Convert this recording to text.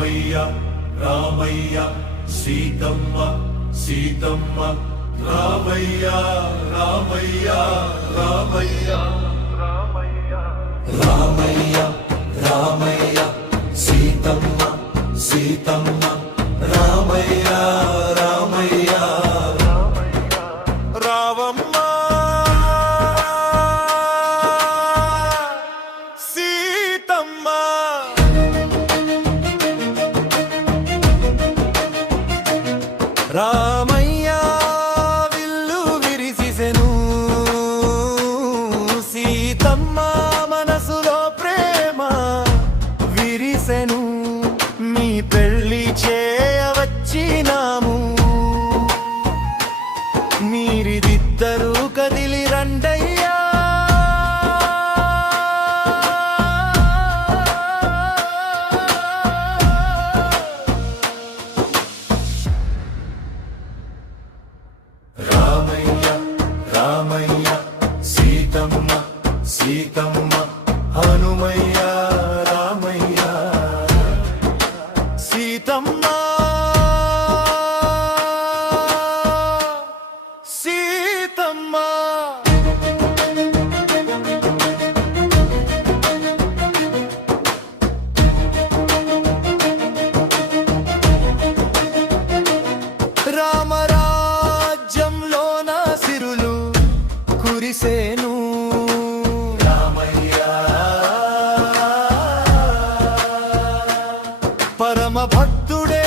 రామయ్య రామయ్య సీతమ్మ సీతమ్మ రామయ్య రామయ్య రామయ్య రామయ్య రామయ్య సీతమ్మ సీతమ్మ రామయ్య రామయ్య రావమ్మ సీతమ్మ రామయ్య విల్లు విరిసిసెను సీతమ్మ మనసులో ప్రేమ విరిసెను మీ పెళ్లి చేయవచ్చినాము మీరిద్దరూ కదిలి రండయ్యా రామయ్య రామయ్య సీతమ్మ సీతమ్మ హనుమయ్య రామయ్య సీతమ్మ సీతమ్మ రామరాజ్యంలోన సిరులు కురిసేను రామయ్య పరమ భక్తుడే